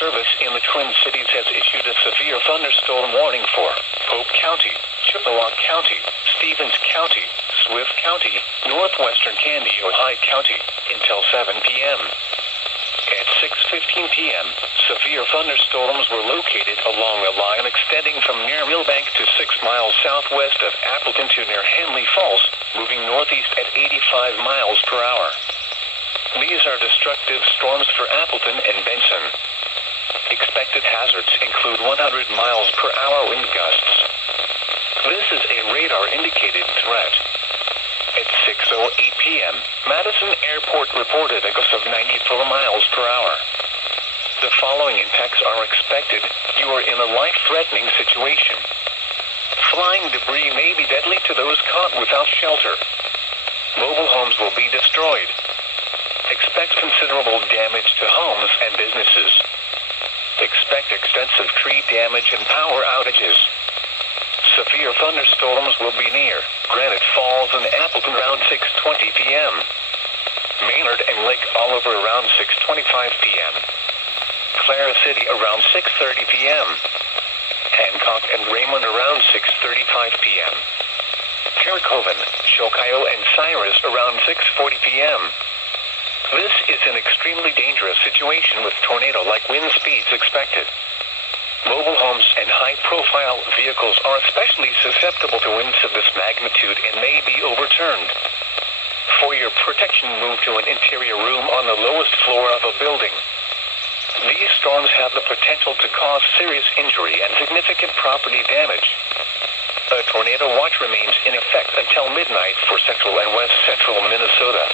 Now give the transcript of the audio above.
Service in the Twin Cities has issued a severe thunderstorm warning for Pope County, Chippewa County, Stevens County, Swift County, Northwestern Kandiyohi County, until 7 p.m. At 6:15 p.m., severe thunderstorms were located along a line extending from near Milbank to 6 miles southwest of Appleton to near Hanley Falls, moving northeast at 85 miles per hour. These are destructive storms for Appleton and BENSON. Expected hazards include 100 miles per hour wind gusts. This is a radar-indicated threat. At 6:08 p.m., Madison Airport reported a gust of 94 miles per hour. The following impacts are expected. You are in a life-threatening situation. Flying debris may be deadly to those caught without shelter. Mobile homes will be destroyed. Expect considerable damage to homes and businesses. Expect extensive tree damage and power outages. Severe thunderstorms will be near Granite Falls and Appleton around 6:20 p.m. Maynard and Lake Oliver around 6:25 p.m. Clara City around 6:30 p.m. Hancock and Raymond around 6:35 p.m. Karakovan, Shokayo and Cyrus around 6:40 p.m. This is an extremely dangerous situation with tornado-like wind speeds expected. Mobile homes and high-profile vehicles are especially susceptible to winds of this magnitude and may be overturned. For your protection, move to an interior room on the lowest floor of a building. These storms have the potential to cause serious injury and significant property damage. A tornado watch remains in effect until midnight for central and west central Minnesota.